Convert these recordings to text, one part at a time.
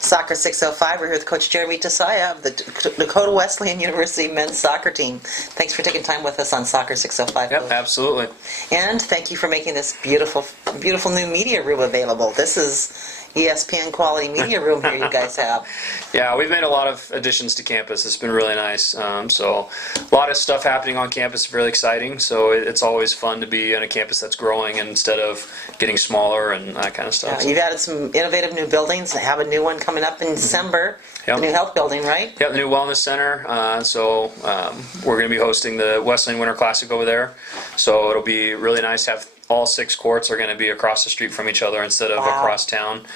Soccer 605, we're here with Coach Jeremy Tosaya of the Dakota Wesleyan University men's soccer team. Thanks for taking time with us on Soccer 605. Yep, absolutely. And thank you for making this beautiful, beautiful new media room available. This is ESPN quality media room here you guys have. Yeah, we've made a lot of additions to campus. It's been really nice. So a lot of stuff happening on campus, really exciting. So it's always fun to be on a campus that's growing instead of getting smaller and that kind of stuff. You've added some innovative new buildings. I have a new one coming up in December. Yep. The new health building, right? Yep, the new wellness center. We're going to be hosting the Wesleyan Winter Classic over there. So it'll be really nice to have all 6 courts are going to be across the street from each other instead of across town.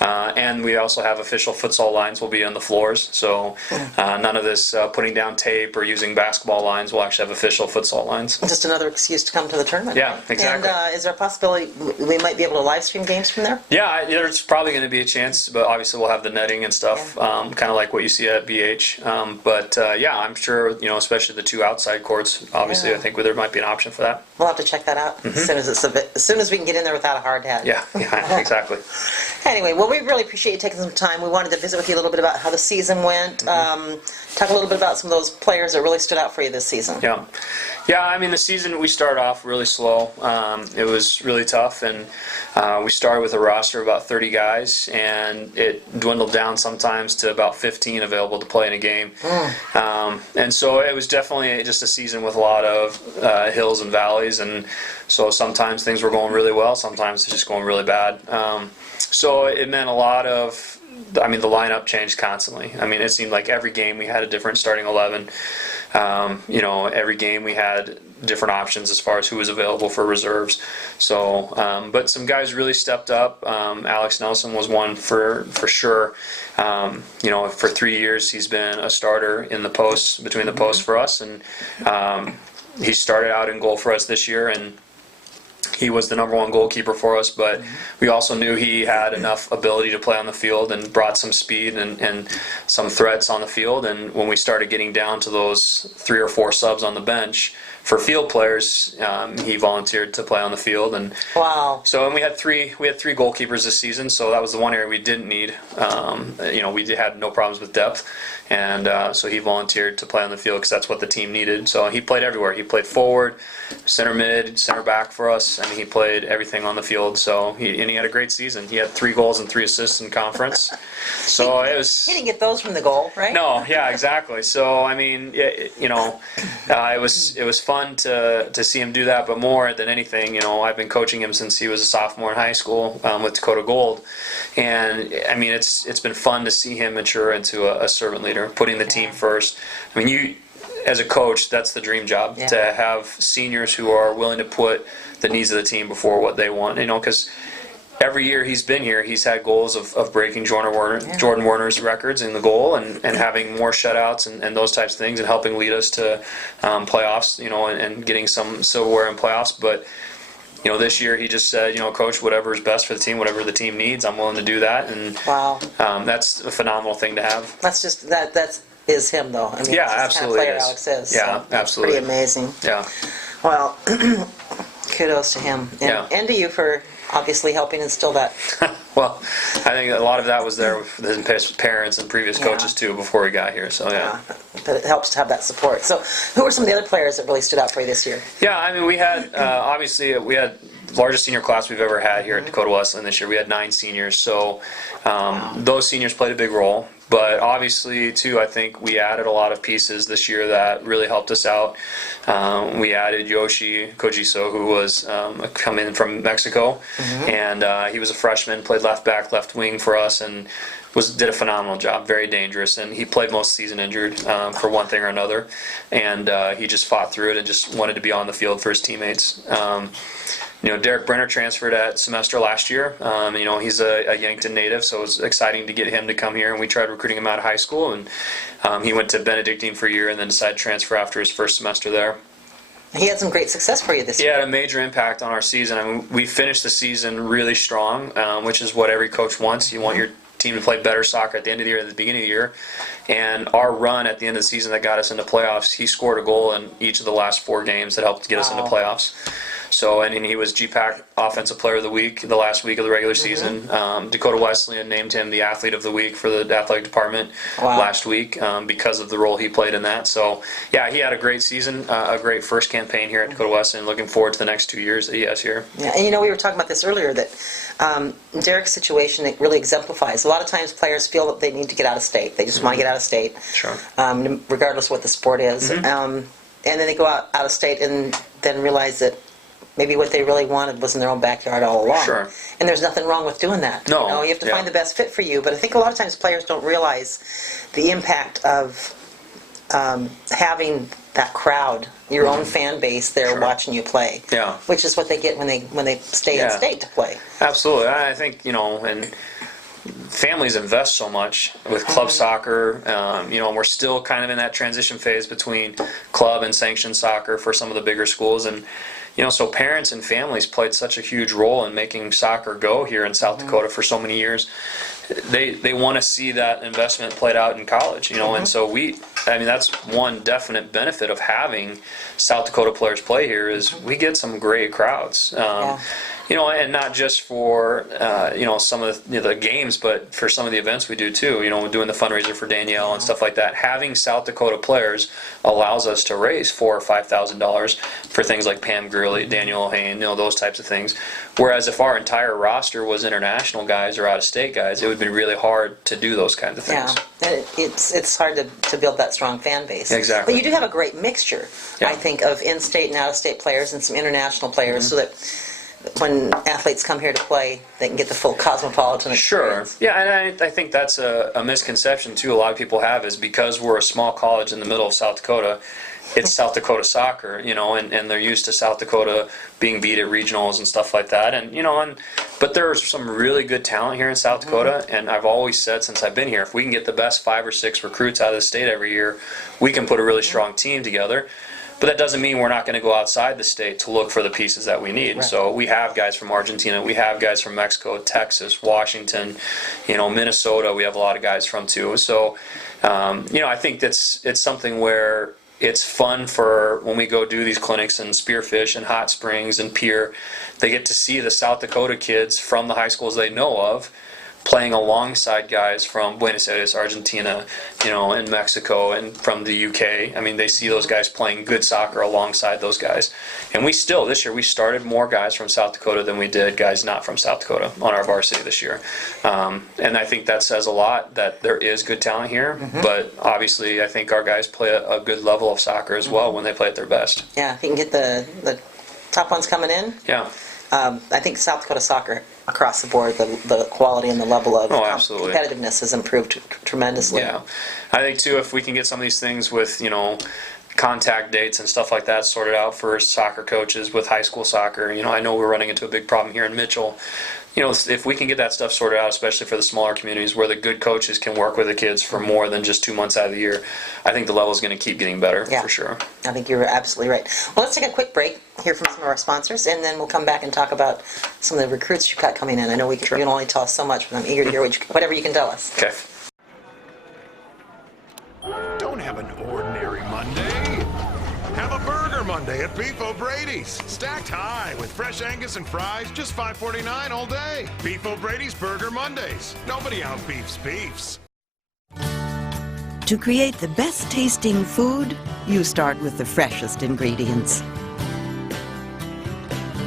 And we also have official futsal lines will be on the floors. So none of this putting down tape or using basketball lines. We'll actually have official futsal lines. Just another excuse to come to the tournament. Yeah, exactly. And is there a possibility we might be able to live stream games from there? Yeah, there's probably going to be a chance, but obviously we'll have the netting and stuff, kind of like what you see at BH. Yeah, I'm sure, especially the 2 outside courts, obviously I think there might be an option for that. We'll have to check that out as soon as we can get in there without a hard hat. Yeah, exactly. Anyway, well, we really appreciate you taking some time. We wanted to visit with you a little bit about how the season went. Talk a little bit about some of those players that really stood out for you this season. Yeah, I mean, the season we started off really slow. It was really tough, and we started with a roster of about 30 guys, and it dwindled down sometimes to about 15 available to play in a game. And so it was definitely just a season with a lot of hills and valleys, and so sometimes things were going really well, sometimes it's just going really bad. So it meant a lot of, the lineup changed constantly. It seemed like every game we had a different starting 11. Every game we had different options as far as who was available for reserves. So, but some guys really stepped up. Alex Nelson was one for sure. For 3 years he's been a starter in the posts, between the posts for us, and he started out in goal for us this year, and he was the #1 goalkeeper for us, but we also knew he had enough ability to play on the field and brought some speed and some threats on the field. And when we started getting down to those 3 or 4 subs on the bench for field players, he volunteered to play on the field. And so, and we had three goalkeepers this season, so that was the one area we didn't need. We had no problems with depth, and so he volunteered to play on the field because that's what the team needed. So he played everywhere. He played forward, center mid, center back for us. He played everything on the field. So he had a great season. He had 3 goals and 3 assists in conference. So it was. He didn't get those from the goal, right? No, yeah, exactly. So it was fun to see him do that. But more than anything, I've been coaching him since he was a sophomore in high school with Dakota Gold, and it's been fun to see him mature into a servant leader, putting the team first. As a coach, that's the dream job, to have seniors who are willing to put the needs of the team before what they want. Because every year he's been here, he's had goals of breaking Jordan Warner's records in the goal and having more shutouts and those types of things, and helping lead us to playoffs, and getting some silverware in playoffs. But this year he just said, Coach, whatever is best for the team, whatever the team needs, I'm willing to do that. And that's a phenomenal thing to have. That's just that's is him, though. Yeah, that's absolutely. Kind of player Alex is. Yeah, so absolutely. Pretty amazing. Yeah. Well, kudos to him, and to you for obviously helping instill that. Well, I think a lot of that was there with his parents and previous coaches too before he got here. So but it helps to have that support. So, who were some of the other players that really stood out for you this year? Yeah, we had obviously we had the largest senior class we've ever had here at Dakota Wesleyan this year. We had 9 seniors, so those seniors played a big role. But obviously, too, I think we added a lot of pieces this year that really helped us out. We added Yoshi Kojiso, who was come in from Mexico, and he was a freshman, played left back, left wing for us, and did a phenomenal job, very dangerous. And he played most of the season injured for one thing or another, and he just fought through it and just wanted to be on the field for his teammates. Derek Brenner transferred at semester last year. He's a Yankton native, so it was exciting to get him to come here, and we tried recruiting him out of high school, and he went to Benedictine for a year and then decided to transfer after his first semester there. He had some great success for you this year. He had a major impact on our season. We finished the season really strong, which is what every coach wants. You want your team to play better soccer at the end of the year than at the beginning of the year. And our run at the end of the season that got us into playoffs, he scored a goal in each of the last 4 games that helped get us into playoffs. So, and he was GPAC Offensive Player of the Week the last week of the regular season. Dakota Wesleyan named him the Athlete of the Week for the athletic department last week because of the role he played in that. So, yeah, he had a great season, a great first campaign here at Dakota Wesleyan. Looking forward to the next 2 years that he has here. Yeah, and we were talking about this earlier, that Derek's situation, it really exemplifies. A lot of times players feel that they need to get out of state. They just want to get out of state, Sure. Regardless of what the sport is. And then they go out of state and then realize that maybe what they really wanted was in their own backyard all along. Sure. And there's nothing wrong with doing that. No. You have to find the best fit for you. But I think a lot of times players don't realize the impact of having that crowd, your own fan base there watching you play. Yeah. Which is what they get when they stay in state to play. Absolutely. I think, and families invest so much with club soccer. We're still kind of in that transition phase between club and sanctioned soccer for some of the bigger schools. And, so parents and families played such a huge role in making soccer go here in South Dakota for so many years. They want to see that investment played out in college, and so that's one definite benefit of having South Dakota players play here is we get some great crowds. And not just for some of the games, but for some of the events we do too. Doing the fundraiser for Danielle and stuff like that. Having South Dakota players allows us to raise $4,000 or $5,000 for things like Pam Gurley, Daniel Hain, those types of things. Whereas if our entire roster was international guys or out of state guys, it would be really hard to do those kinds of things. Yeah, and it's hard to build that strong fan base. Exactly. But you do have a great mixture, I think, of in-state and out-of-state players and some international players, so that when athletes come here to play, they can get the full cosmopolitan experience. Sure. Yeah, and I think that's a misconception, too, a lot of people have, is because we're a small college in the middle of South Dakota, it's South Dakota soccer, and they're used to South Dakota being beat at regionals and stuff like that. But there's some really good talent here in South Dakota, and I've always said since I've been here, if we can get the best 5 or 6 recruits out of the state every year, we can put a really strong team together. But that doesn't mean we're not going to go outside the state to look for the pieces that we need. Right. So we have guys from Argentina, we have guys from Mexico, Texas, Washington, Minnesota. We have a lot of guys from too. So, I think it's something where it's fun for when we go do these clinics in Spearfish and Hot Springs and Pierre. They get to see the South Dakota kids from the high schools they know of playing alongside guys from Buenos Aires, Argentina, and Mexico, and from the UK. They see those guys playing good soccer alongside those guys. And this year, we started more guys from South Dakota than we did guys not from South Dakota on our varsity this year. And I think that says a lot that there is good talent here, but obviously I think our guys play a good level of soccer as well when they play at their best. Yeah, if you can get the top ones coming in. Yeah. I think South Dakota soccer across the board, the quality and the level of competitiveness has improved tremendously. Yeah, I think too, if we can get some of these things with contact dates and stuff like that sorted out for soccer coaches with high school soccer. I know we're running into a big problem here in Mitchell. If we can get that stuff sorted out, especially for the smaller communities where the good coaches can work with the kids for more than just 2 months out of the year, I think the level is going to keep getting better for sure. I think you're absolutely right. Well, let's take a quick break, hear from some of our sponsors, and then we'll come back and talk about some of the recruits you've got coming in. I know you can only tell us so much, but I'm eager to hear whatever you can tell us. Okay. Don't have an ordinary Monday. Have a Burger Monday at Beef O'Brady's. Stacked high with fresh Angus and fries, just $5.49 all day. Beef O'Brady's Burger Mondays. Nobody outbeefs beefs. To create the best tasting food, you start with the freshest ingredients.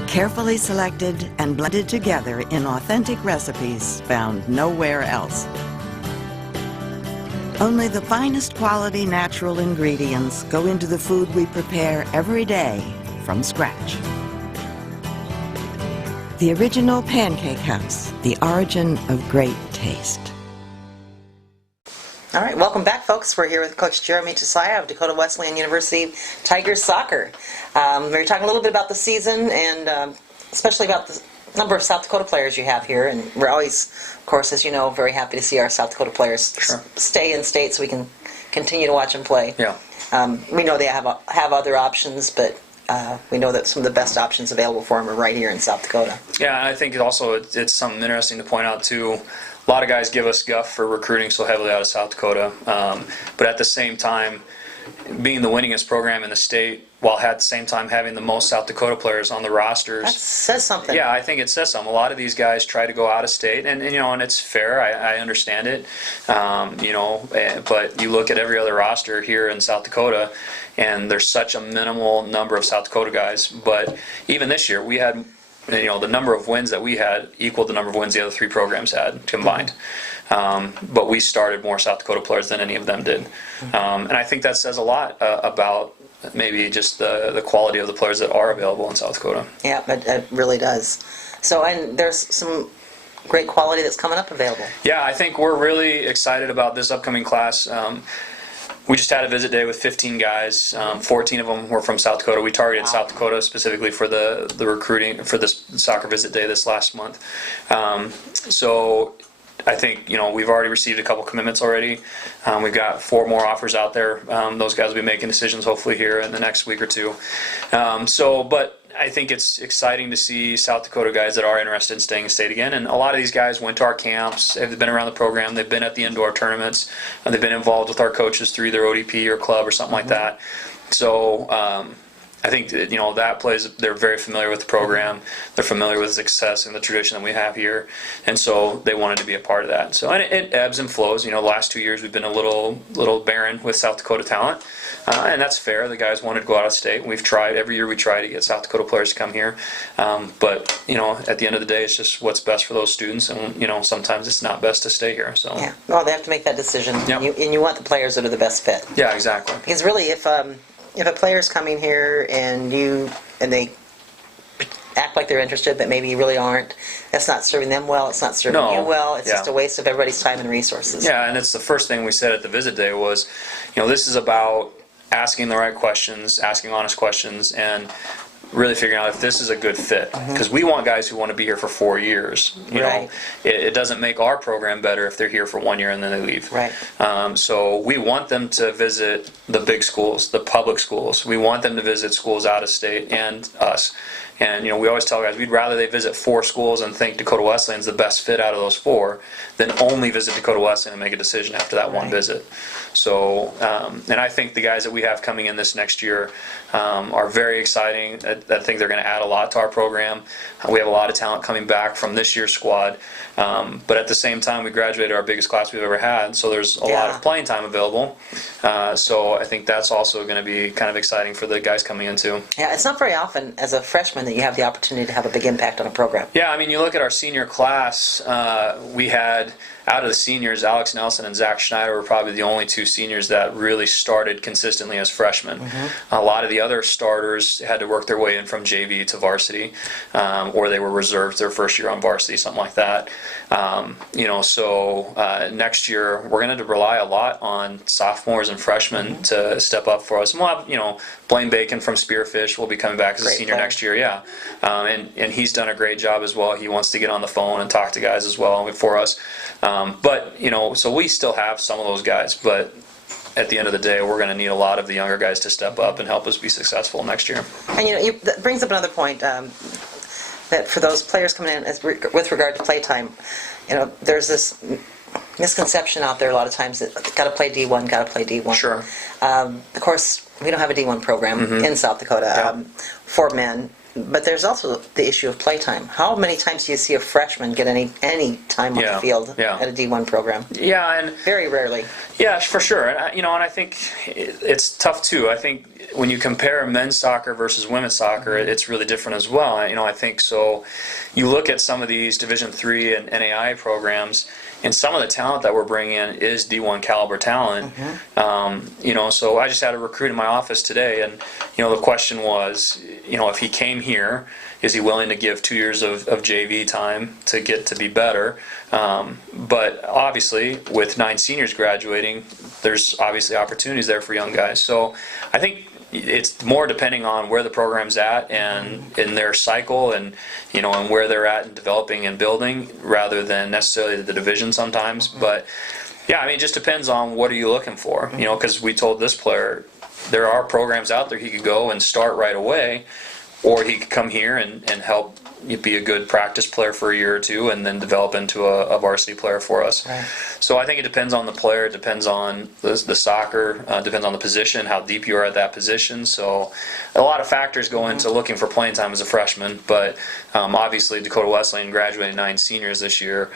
Carefully selected and blended together in authentic recipes found nowhere else. Only the finest quality natural ingredients go into the food we prepare every day from scratch. The original Pancake House, the origin of great taste. All right, welcome back, folks. We're here with Coach Jeremy Tosaya of Dakota Wesleyan University Tigers Soccer. We were talking a little bit about the season and especially about the number of South Dakota players you have here, and we're always, of course, as you know, very happy to see our South Dakota players stay in state so we can continue to watch them play. Yeah. We know they have other options, but we know that some of the best options available for them are right here in South Dakota. Yeah, I think also it's something interesting to point out too. A lot of guys give us guff for recruiting so heavily out of South Dakota, but at the same time, being the winningest program in the state while at the same time having the most South Dakota players on the rosters. That says something. Yeah, I think it says something. A lot of these guys try to go out of state, and and it's fair. I understand it. But you look at every other roster here in South Dakota, and there's such a minimal number of South Dakota guys. But even this year, we had, the number of wins that we had equaled the number of wins the other 3 programs had combined. But we started more South Dakota players than any of them did. And I think that says a lot about maybe just the quality of the players that are available in South Dakota. Yeah, it really does. So, and there's some great quality that's coming up available. Yeah, I think we're really excited about this upcoming class. We just had a visit day with 15 guys. 14 of them were from South Dakota. We targeted South Dakota specifically for the recruiting for this soccer visit day this last month. So I think we've already received a couple commitments already. We've got 4 more offers out there. Those guys will be making decisions hopefully here in the next week or 2. But I think it's exciting to see South Dakota guys that are interested in staying in state again. And a lot of these guys went to our camps. They've been around the program. They've been at the indoor tournaments. They've been involved with our coaches through either ODP or club or something like that. So I think that plays. They're very familiar with the program. They're familiar with the success and the tradition that we have here, and so they wanted to be a part of that. So and it ebbs and flows. The last 2 years we've been a little barren with South Dakota talent, and that's fair. The guys wanted to go out of state. We've tried every year. We try to get South Dakota players to come here, but at the end of the day, it's just what's best for those students, and sometimes it's not best to stay here. So Yeah, well, they have to make that decision, Yep. and you want the players that are the best fit. yeah, exactly. Because really, if a player's coming here and they act like they're interested, but maybe you really aren't, that's not serving them well. It's not serving No, you well. It's yeah. just a waste of everybody's time and resources. Yeah, and it's the first thing we said at the visit day was, this is about asking the right questions, asking honest questions, and really figuring out if this is a good fit. Because we want guys who want to be here for 4 years. Right. It doesn't make our program better if they're here for 1 year and then they leave. Right. So we want them to visit the big schools, the public schools. We want them to visit schools out of state and us. And we always tell guys we'd rather they visit 4 schools and think Dakota Wesleyan's the best fit out of those 4 than only visit Dakota Wesleyan and make a decision after that one visit. So, and I think the guys that we have coming in this next year are very exciting. I think they're going to add a lot to our program. We have a lot of talent coming back from this year's squad. But at the same time, we graduated our biggest class we've ever had, so there's a lot of playing time available. So I think that's also going to be kind of exciting for the guys coming in too. Yeah, it's not very often as a freshman that you have the opportunity to have a big impact on a program. Yeah, I mean, you look at our senior class, we had, out of the seniors, Alex Nelson and Zach Schneider were probably the only 2 seniors that really started consistently as freshmen. A lot of the other starters had to work their way in from JV to varsity, or they were reserves their first year on varsity, something like that. So next year we're going to rely a lot on sophomores and freshmen to step up for us. And we'll have, Blaine Bacon from Spearfish will be coming back as a senior next year, yeah. And he's done a great job as well. He wants to get on the phone and talk to guys as well for us. But so we still have some of those guys, but at the end of the day, we're going to need a lot of the younger guys to step up and help us be successful next year. And that brings up another point, that for those players coming in with regard to playtime, there's this misconception out there a lot of times that got to play D1, got to play D1. Sure. Of course, we don't have a D1 program in South Dakota for men. But there's also the issue of playtime. How many times do you see a freshman get any time on the field at a D1 program? Yeah, and very rarely. Yeah, for sure. And I think it's tough too. I think when you compare men's soccer versus women's soccer, it's really different as well. I think so. You look at some of these Division III and NAI programs, and some of the talent that we're bringing in is D1 caliber talent. So I just had a recruit in my office today, and the question was, if he came here, is he willing to give 2 years of JV time to get to be better? But obviously, with 9 seniors graduating, there's obviously opportunities there for young guys. So I think it's more depending on where the program's at and in their cycle and and where they're at in developing and building rather than necessarily the division sometimes. But yeah, I mean, it just depends on what are you looking for, because we told this player there are programs out there he could go and start right away, or he could come here and help be a good practice player for a year or two and then develop into a varsity player for us. Right. So I think it depends on the player, it depends on the soccer, depends on the position, how deep you are at that position. So a lot of factors go into looking for playing time as a freshman, but obviously Dakota Wesleyan graduated 9 seniors this year.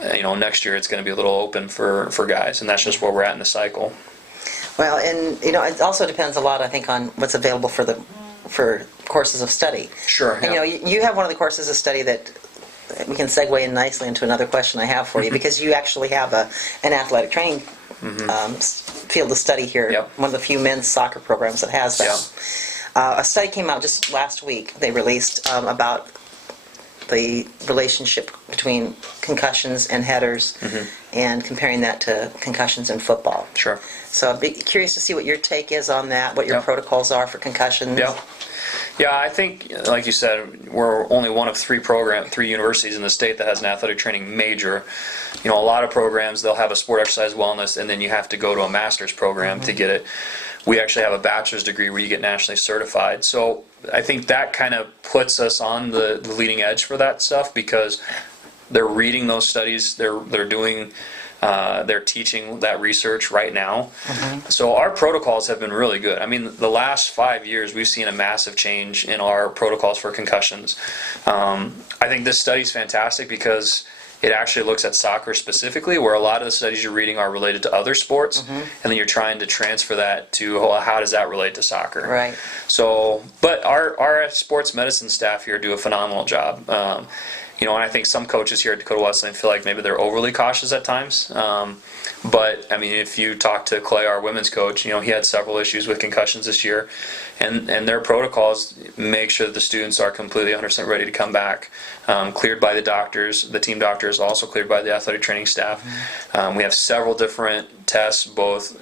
Next year it's going to be a little open for guys, and that's just where we're at in the cycle. Well, and it also depends a lot, I think, on what's available for courses of study. Sure. And, Yeah. you have one of the courses of study that we can segue in nicely into another question I have for you, because you actually have an athletic training field of study here. Yep. One of the few men's soccer programs that has that. A study came out just last week. They released about the relationship between concussions and headers, and comparing that to concussions in football. Sure. So I'd be curious to see what your take is on that, what your Yep. protocols are for concussions. Yeah, I think, like you said, we're only one of three universities in the state that has an athletic training major. A lot of programs, they'll have a sport exercise wellness, and then you have to go to a master's program to get it. We actually have a bachelor's degree where you get nationally certified. So I think that kind of puts us on the leading edge for that stuff, because they're reading those studies, they're doing, they're teaching that research right now. So our protocols have been really good. I mean, the last 5 years, we've seen a massive change in our protocols for concussions. I think this study is fantastic because it actually looks at soccer specifically, where a lot of the studies you're reading are related to other sports, and then you're trying to transfer that to, well, how does that relate to soccer? Right. So, but our sports medicine staff here do a phenomenal job. And I think some coaches here at Dakota Wesleyan feel like maybe they're overly cautious at times. But I mean, if you talk to Clay, our women's coach, he had several issues with concussions this year, and their protocols make sure that the students are completely 100% ready to come back, cleared by the doctors. The team doctor is also cleared by the athletic training staff. We have several different tests, both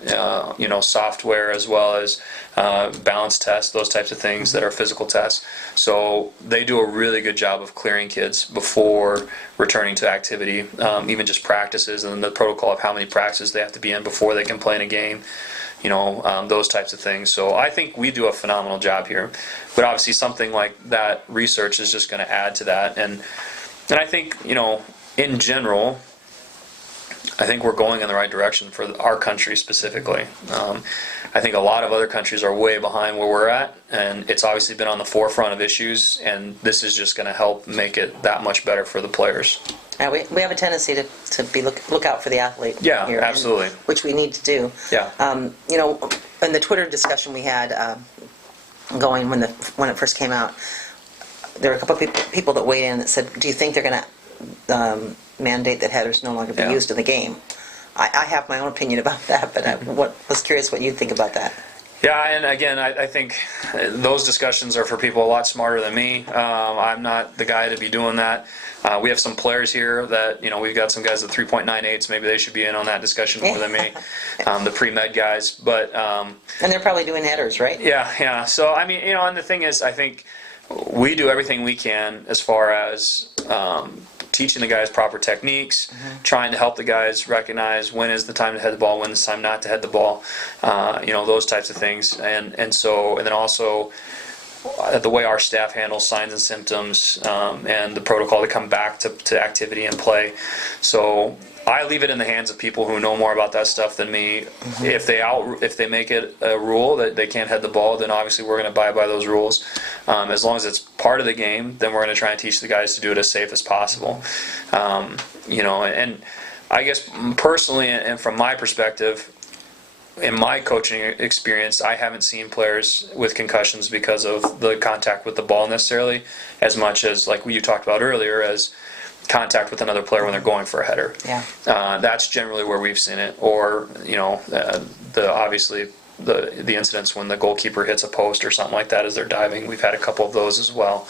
software as well as balance tests, those types of things that are physical tests. So they do a really good job of clearing kids before returning to activity, even just practices, and then the protocol of how many practices they have to be in before they can play in a game, those types of things. So I think we do a phenomenal job here. But obviously something like that research is just going to add to that. And I think, in general, I think we're going in the right direction for our country specifically. I think a lot of other countries are way behind where we're at, and it's obviously been on the forefront of issues, and this is just going to help make it that much better for the players. We have a tendency to be look out for the athlete. Yeah, here, absolutely. Which we need to do. Yeah. In the Twitter discussion we had going when it first came out, there were a couple of people that weighed in that said, "Do you think they're going to mandate that headers no longer be used in the game?" I have my own opinion about that, but I was curious what you think about that. Yeah, and again, I think those discussions are for people a lot smarter than me. I'm not the guy to be doing that. We have some players here that, we've got some guys at 3.98s. Maybe they should be in on that discussion more than me, the pre-med guys. But and they're probably doing headers, right? Yeah. So, I mean, and the thing is, I think we do everything we can as far as teaching the guys proper techniques, trying to help the guys recognize when is the time to head the ball, when is the time not to head the ball, those types of things. And then also the way our staff handles signs and symptoms, and the protocol to come back to activity and play. So I leave it in the hands of people who know more about that stuff than me. If they make it a rule that they can't head the ball, then obviously we're going to abide by those rules. As long as it's part of the game, then we're going to try and teach the guys to do it as safe as possible. And I guess personally, and from my perspective, in my coaching experience, I haven't seen players with concussions because of the contact with the ball necessarily, as much as, like you talked about earlier, as contact with another player when they're going for a header. Yeah. That's generally where we've seen it. Or, obviously the incidents when the goalkeeper hits a post or something like that as they're diving. We've had a couple of those as well.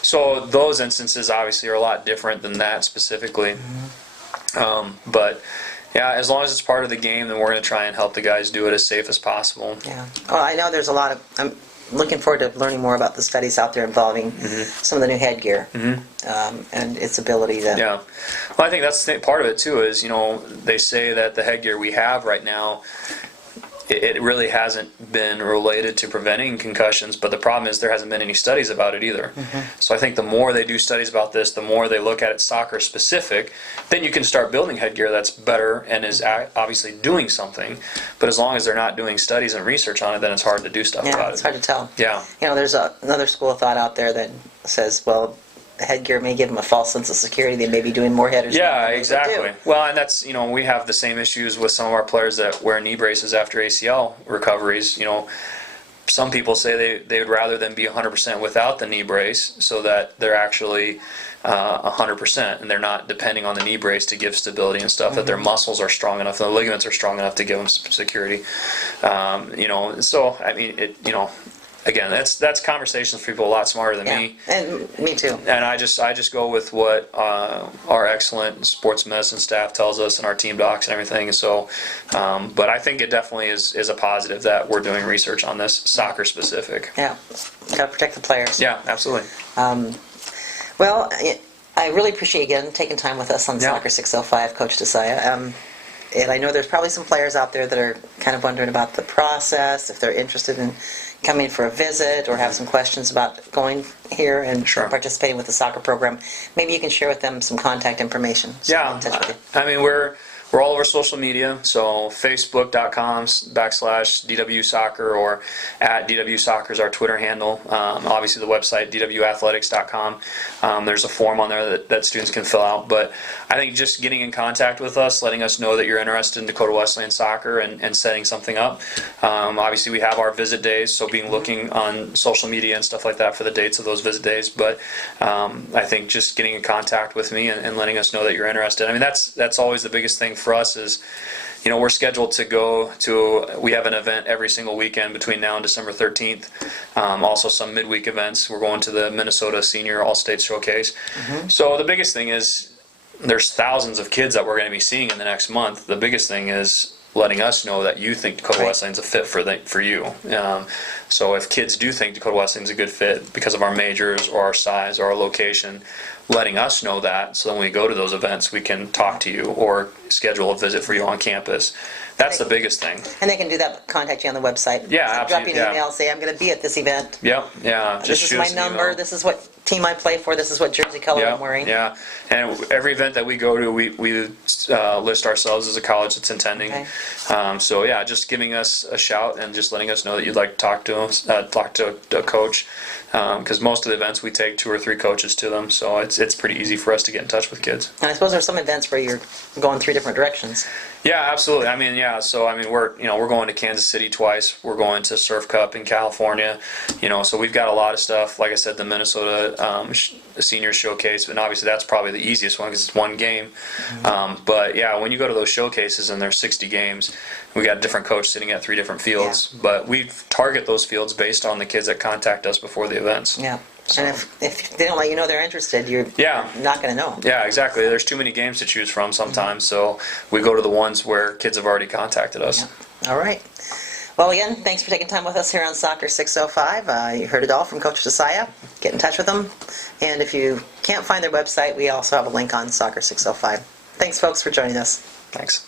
So those instances obviously are a lot different than that specifically. But yeah, as long as it's part of the game, then we're going to try and help the guys do it as safe as possible. Yeah. Well, I know there's a lot of. I'm looking forward to learning more about the studies out there involving some of the new headgear and its ability to. Yeah. Well, I think that's part of it too. Is they say that the headgear we have right now it really hasn't been related to preventing concussions, but the problem is there hasn't been any studies about it either. So I think the more they do studies about this, the more they look at it soccer specific, then you can start building headgear that's better and is obviously doing something. But as long as they're not doing studies and research on it, then it's hard to do stuff Yeah, about it's it. hard to tell. Yeah. You know, there's another school of thought out there that says, well, headgear may give them a false sense of security. They may be doing more headers. Yeah, than they exactly. do. Well, and that's, we have the same issues with some of our players that wear knee braces after ACL recoveries. Some people say they would rather than be 100% without the knee brace so that they're actually 100% and they're not depending on the knee brace to give stability and stuff, that their muscles are strong enough, the ligaments are strong enough to give them security. So, I mean, again, that's conversations for people a lot smarter than Yeah, me. and me too. And I just go with what our excellent sports medicine staff tells us and our team docs and everything. So, but I think it definitely is a positive that we're doing research on this, soccer specific. Yeah, got to protect the players. Yeah, absolutely. Well, I really appreciate, again, taking time with us on Yeah. Soccer 605, Coach Tosaya. And I know there's probably some players out there that are kind of wondering about the process, if they're interested in coming for a visit or have some questions about going here and Sure. participating with the soccer program. Maybe you can share with them some contact information. So Yeah, they're in touch with you. I mean, we're all over social media, so facebook.com/DW Soccer or @DW Soccer is our Twitter handle. Obviously, the website, dwathletics.com. There's a form on there that students can fill out. But I think just getting in contact with us, letting us know that you're interested in Dakota Wesleyan soccer and setting something up. Obviously, we have our visit days, so looking on social media and stuff like that for the dates of those visit days. But I think just getting in contact with me and letting us know that you're interested. I mean, that's always the biggest thing for us is, we're scheduled to go to, we have an event every single weekend between now and December 13th. Also some midweek events. We're going to the Minnesota Senior All-State Showcase. So the biggest thing is there's thousands of kids that we're going to be seeing in the next month. The biggest thing is letting us know that you think Dakota Wesleyan's a fit for you. So if kids do think Dakota Wesleyan's a good fit because of our majors or our size or our location, letting us know that, so when we go to those events, we can talk to you or schedule a visit for you on campus. That's the biggest thing. And they can do that, contact you on the website. Yeah, So drop absolutely, you an yeah. email, say, I'm going to be at this event. Yep, yeah. This is my number, this is what team I play for, this is what jersey color I'm wearing. Yeah, and every event that we go to, we list ourselves as a college that's intending. Okay. So yeah, just giving us a shout and just letting us know that you'd like to talk to us, talk to a coach, because most of the events we take 2 or 3 coaches to them, so it's pretty easy for us to get in touch with kids. And I suppose there's some events where you're going 3 different directions. Yeah, absolutely. I mean, yeah. So I mean, we're going to Kansas City twice. We're going to Surf Cup in California. So we've got a lot of stuff. Like I said, the Minnesota Senior Showcase, and obviously that's probably the easiest one because it's one game. But yeah, when you go to those showcases and there's 60 games, we got a different coach sitting at 3 different fields. Yeah. But we target those fields based on the kids that contact us before the events. Yeah. So. And if they don't let you know they're interested, you're not going to know. Yeah, exactly. There's too many games to choose from sometimes, so we go to the ones where kids have already contacted us. Yeah. All right. Well, again, thanks for taking time with us here on Soccer 605. You heard it all from Coach Tosaya. Get in touch with them. And if you can't find their website, we also have a link on Soccer 605. Thanks, folks, for joining us. Thanks.